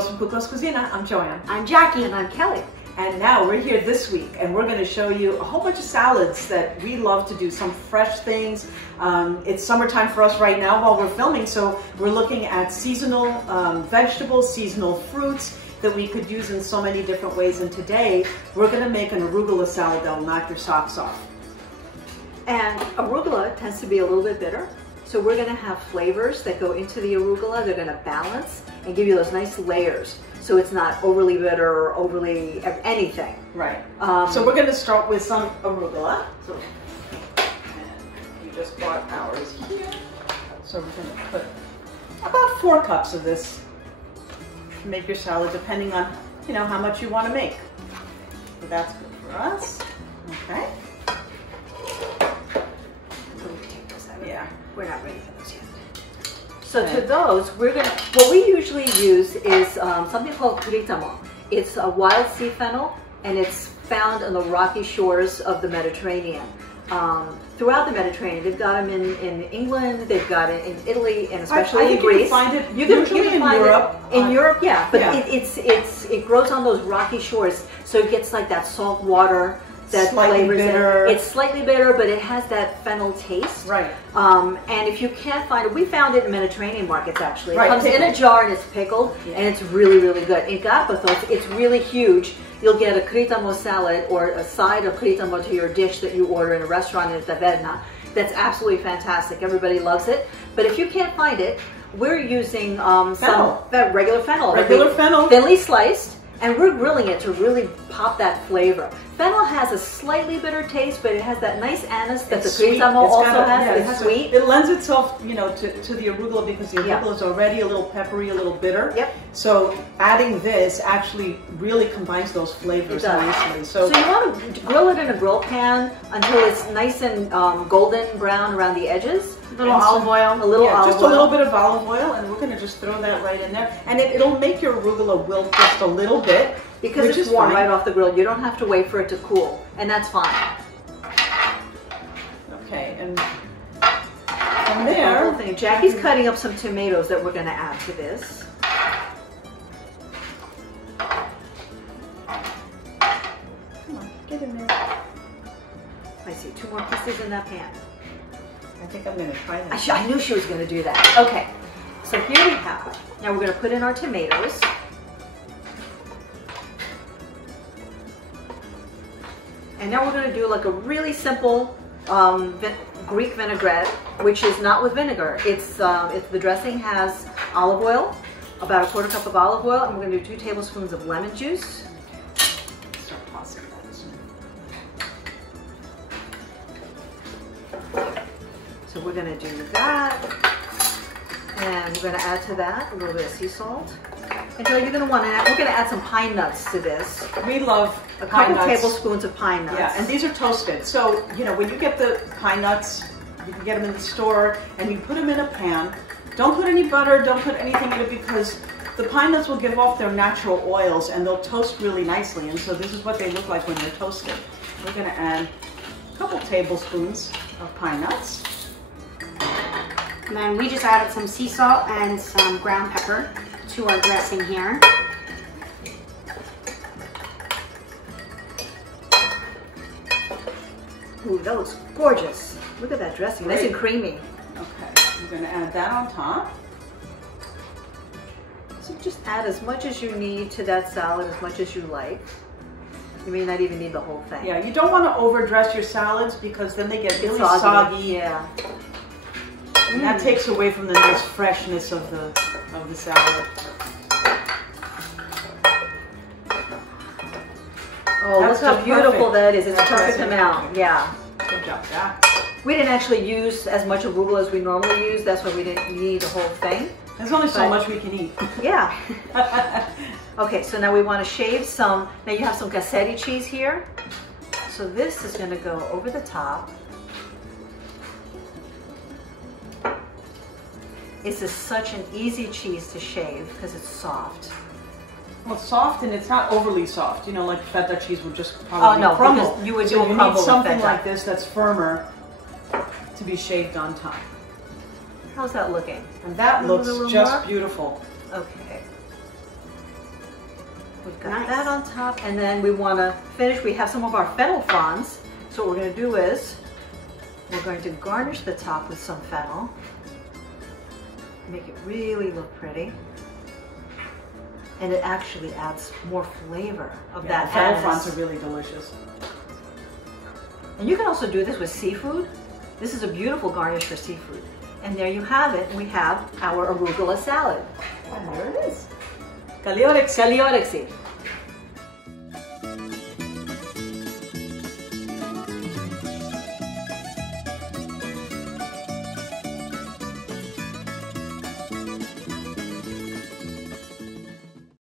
Girls from Cucko's Cucina. I'm Joanne. I'm Jackie. And I'm Kelly. And now we're here this week and we're going to show you a whole bunch of salads that we love to do, some fresh things. It's summertime for us right now while we're filming, so we're looking at seasonal vegetables, seasonal fruits that we could use in so many different ways. And today we're going to make an arugula salad that will knock your socks off. And arugula tends to be a little bit bitter. So we're going to have flavors that go into the arugula. They're going to balance and give you those nice layers. So it's not overly bitter or overly anything. Right. So we're going to start with some arugula. So, and we just bought ours here. So we're going to put about 4 cups of this to make your salad, depending on, you know, how much you want to make. So that's good for us. Okay. Yeah. We're not ready for those yet. So to those, we're gonna, what we usually use is something called Kritamo. It's a wild sea fennel, and it's found on the rocky shores of the Mediterranean. Throughout the Mediterranean, they've got them in England, they've got it in Italy, and especially in Greece. You can find it you can find Europe. It in Europe, yeah, but yeah. It grows on those rocky shores, so it gets like that salt water. That flavors bitter. It's slightly bitter, but it has that fennel taste. Right. And if you can't find it, we found it in Mediterranean markets actually. It right, comes in a jar and it's pickled, and it's really, really good. In Karpathian, it's really huge. You'll get a Kritamo salad or a side of Kritamo to your dish that you order in a restaurant in Taverna. That's absolutely fantastic. Everybody loves it. But if you can't find it, we're using some regular fennel. Regular fennel. Thinly sliced. And we're grilling it to really pop that flavor. Fennel has a slightly bitter taste, but it has that nice anise that the Kritamo also has. It's sweet. It lends itself, you know, to the arugula because the arugula is already a little peppery, a little bitter. Yep. So adding this actually really combines those flavors nicely. So you want to grill it in a grill pan until it's nice and golden brown around the edges. A little olive oil. A little olive oil. Just a little bit of olive oil, and we're going to just throw that right in there. And it'll make your arugula wilt just a little bit. Because it's warm right off the grill. You don't have to wait for it to cool, and that's fine. Okay, and from there... Jackie's cutting up some tomatoes that we're going to add to this. Come on, get in there. I see 2 more pieces in that pan. I think I'm going to try that. I knew she was going to do that. Okay, so here we have. Now we're going to put in our tomatoes. And now we're going to do like a really simple Greek vinaigrette, which is not with vinegar. It's the dressing has olive oil, about a 1/4 cup of olive oil, and we're going to do 2 tablespoons of lemon juice. Start tossing those. So we're going to do that, and we're going to add to that a little bit of sea salt. And so you're going to want to add, we're going to add some pine nuts to this. We love a couple tablespoons of pine nuts. Yeah, and these are toasted. So, you know, when you get the pine nuts, you can get them in the store, and you put them in a pan. Don't put any butter, don't put anything in it, because the pine nuts will give off their natural oils, and they'll toast really nicely. And so this is what they look like when they're toasted. We're going to add a couple tablespoons of pine nuts. And then we just added some sea salt and some ground pepper to our dressing here. Ooh, that looks gorgeous. Look at that dressing, nice and creamy. Okay, I'm going to add that on top. So just add as much as you need to that salad, as much as you like. You may not even need the whole thing. Yeah, you don't want to overdress your salads because then they get really soggy. Yeah. And that takes away from the nice freshness of the salad. Oh, look how beautiful that is. It's a perfect amount. Yeah. Good job, Jack. We didn't actually use as much arugula as we normally use. That's why we didn't need the whole thing. There's only so much we can eat. Yeah. Okay, so now we want to shave some. Now you have some cassetti cheese here. So this is going to go over the top. This is such an easy cheese to shave because it's soft. Well, it's soft and it's not overly soft. You know, like feta cheese would just probably crumble. You would so do you need something like this that's firmer to be shaved on top. How's that looking? And that looks just beautiful. Okay. We've got that on top, and then we want to finish. We have some of our fennel fronds. So what we're going to do is we're going to garnish the top with some fennel. Make it really look pretty. And it actually adds more flavor of that fennel anise. fronds are really delicious. And you can also do this with seafood. This is a beautiful garnish for seafood. And there you have it. We have our arugula salad. And there it is. Kaliorexi.